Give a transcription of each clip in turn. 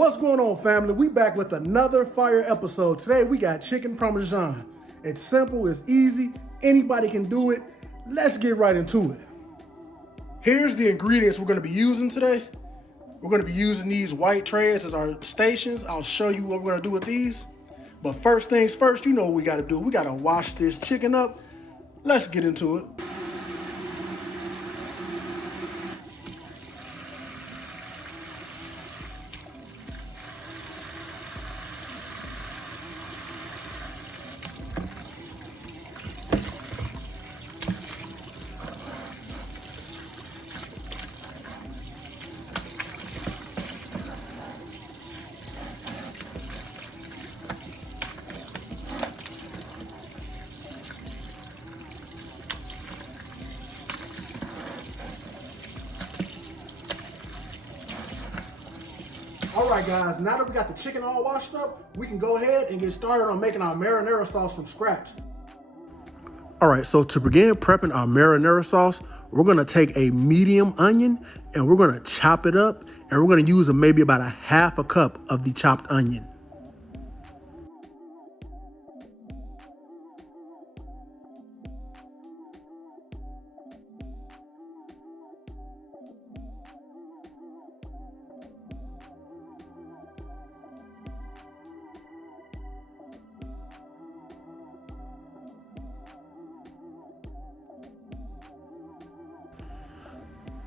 What's going on, family? We back with another fire episode. Today we got chicken Parmesan. It's simple, it's easy, anybody can do it. Let's get right into it. Here's the ingredients we're gonna be using today. We're gonna be using these white trays as our stations. I'll show you what we're gonna do with these. But first things first, you know what we gotta do. We gotta wash this chicken up. Let's get into it. All right, guys, now that we got the chicken all washed up, we can go ahead and get started on making our marinara sauce from scratch. All right, so to begin prepping our marinara sauce, we're gonna take a medium onion and we're gonna chop it up, and we're gonna use maybe about a half a cup of the chopped onion.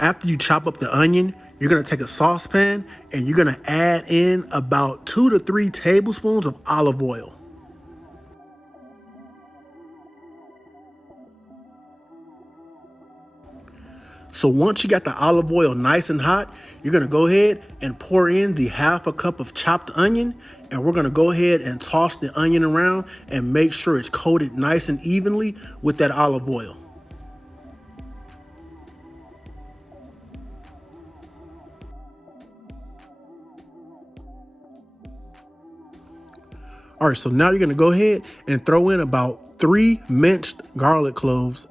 After you chop up the onion, you're gonna take a saucepan and you're gonna add in about 2 to 3 tablespoons of olive oil. So once you got the olive oil nice and hot, you're gonna go ahead and pour in the half a cup of chopped onion, and we're gonna go ahead and toss the onion around and make sure it's coated nice and evenly with that olive oil. All right, so now you're gonna go ahead and throw in about 3 minced garlic cloves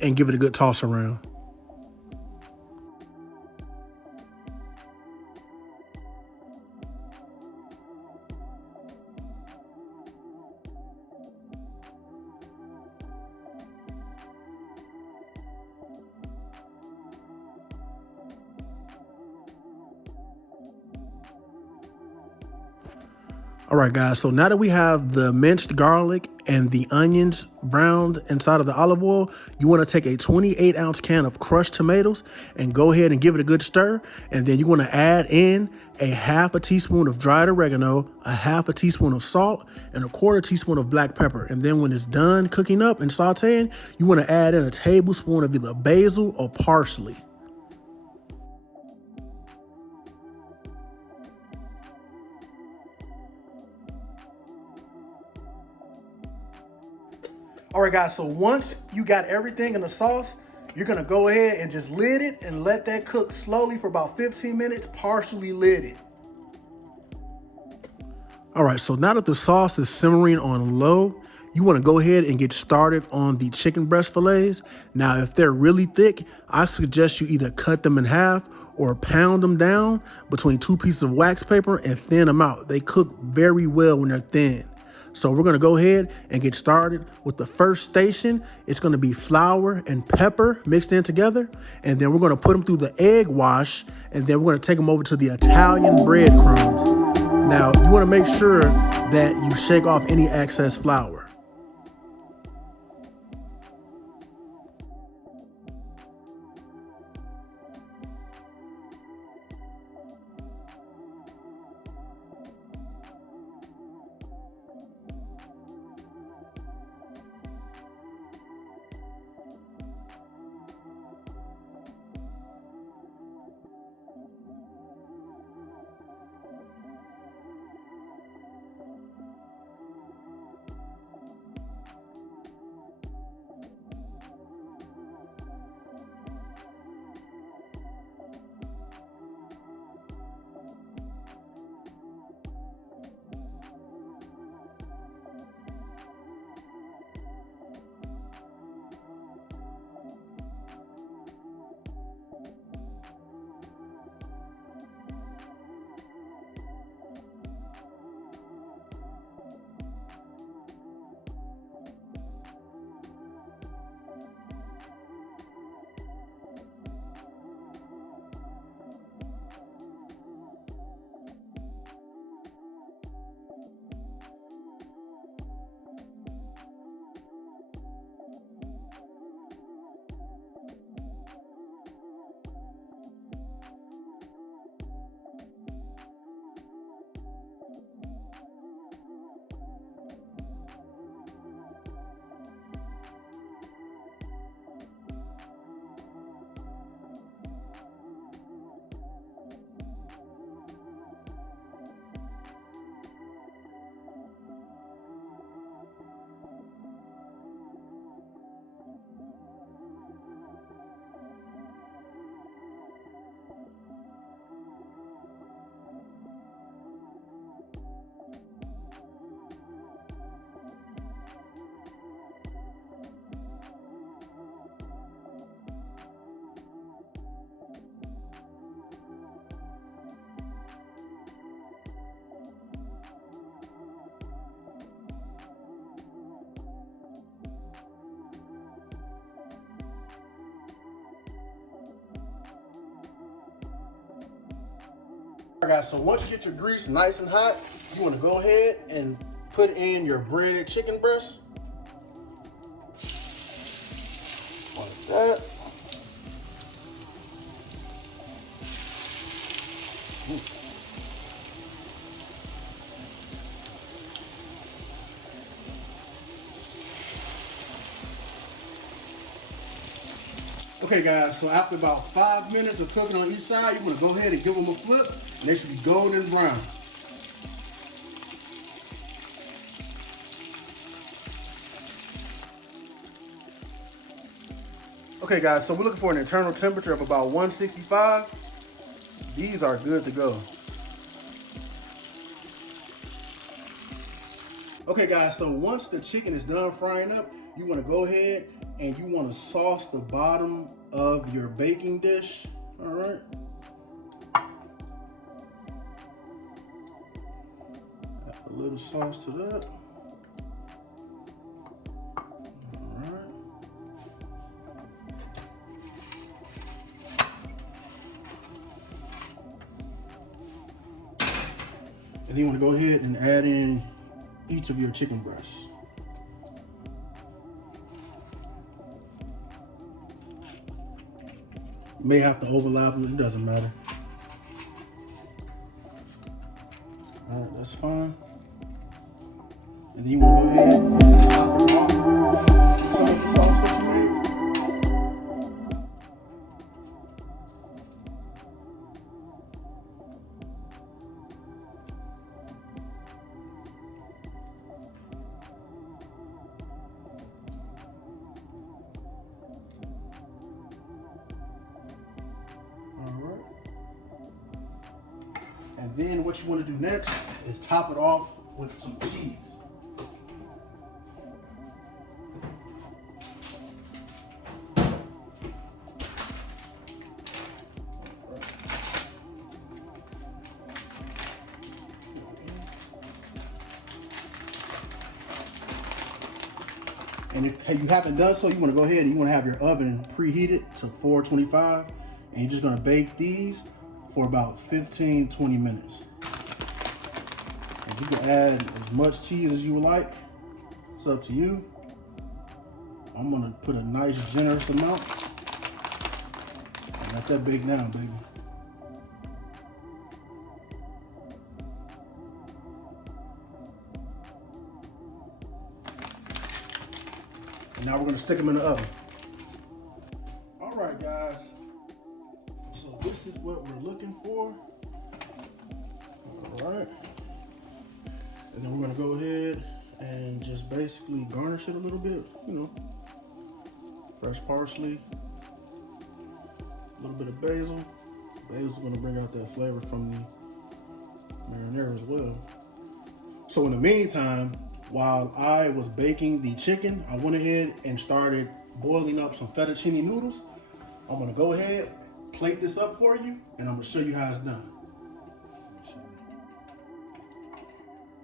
and give it a good toss around. All right, guys, so now that we have the minced garlic and the onions browned inside of the olive oil, you want to take a 28-ounce can of crushed tomatoes and go ahead and give it a good stir. And then you want to add in a half a teaspoon of dried oregano, a half a teaspoon of salt, and a quarter teaspoon of black pepper. And then when it's done cooking up and sauteing, you want to add in a tablespoon of either basil or parsley. All right, guys, so once you got everything in the sauce, you're gonna go ahead and just lid it and let that cook slowly for about 15 minutes, partially lidded. All right, so now that the sauce is simmering on low, you wanna go ahead and get started on the chicken breast fillets. Now, if they're really thick, I suggest you either cut them in half or pound them down between 2 pieces of wax paper and thin them out. They cook very well when they're thin. So we're gonna go ahead and get started with the first station. It's gonna be flour and pepper mixed in together. And then we're gonna put them through the egg wash, and then we're gonna take them over to the Italian breadcrumbs. Now, you wanna make sure that you shake off any excess flour. All right, guys, so once you get your grease nice and hot, you want to go ahead and put in your breaded chicken breast. Like that. Okay guys, so after about 5 minutes of cooking on each side, you want to go ahead and give them a flip, and they should be golden brown. Okay guys, so we're looking for an internal temperature of about 165. These are good to go. Okay guys, so once the chicken is done frying up, you want to go ahead and you want to sauce the bottom of your baking dish. All right. Add a little sauce to that. All right. And then you want to go ahead and add in each of your chicken breasts. You may have to overlap them, it doesn't matter. All right, that's fine. And then you want to go ahead and top it off with some of the sauce that you made. And then what you want to do next is top it off with some cheese. And if you haven't done so, you want to go ahead and you want to have your oven preheated to 425, and you're just going to bake these for about 15-20 minutes. And you can add as much cheese as you would like. It's up to you. I'm gonna put a nice generous amount. And let that bake down, baby. And now we're gonna stick them in the oven. All right, guys. So this is what we're looking for. All right. And then we're gonna go ahead and just basically garnish it a little bit, you know. Fresh parsley, a little bit of basil. Basil's gonna bring out that flavor from the marinara as well. So in the meantime, while I was baking the chicken, I went ahead and started boiling up some fettuccine noodles. I'm gonna go ahead, plate this up for you, and I'm gonna show you how it's done.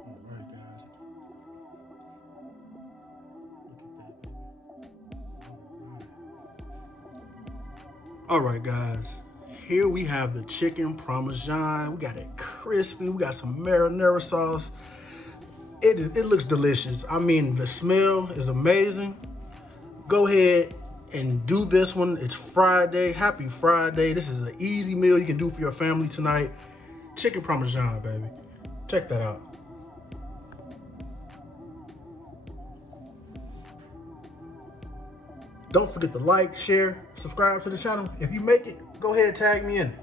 All right, guys. All right, guys. Here we have the chicken Parmesan. We got it crispy. We got some marinara sauce. It looks delicious. I mean, the smell is amazing. Go ahead and do this one. It's Friday. Happy Friday. This is an easy meal you can do for your family tonight. Chicken Parmesan, baby. Check that out. Don't forget to like, share, subscribe to the channel. If you make it, go ahead and tag me in it.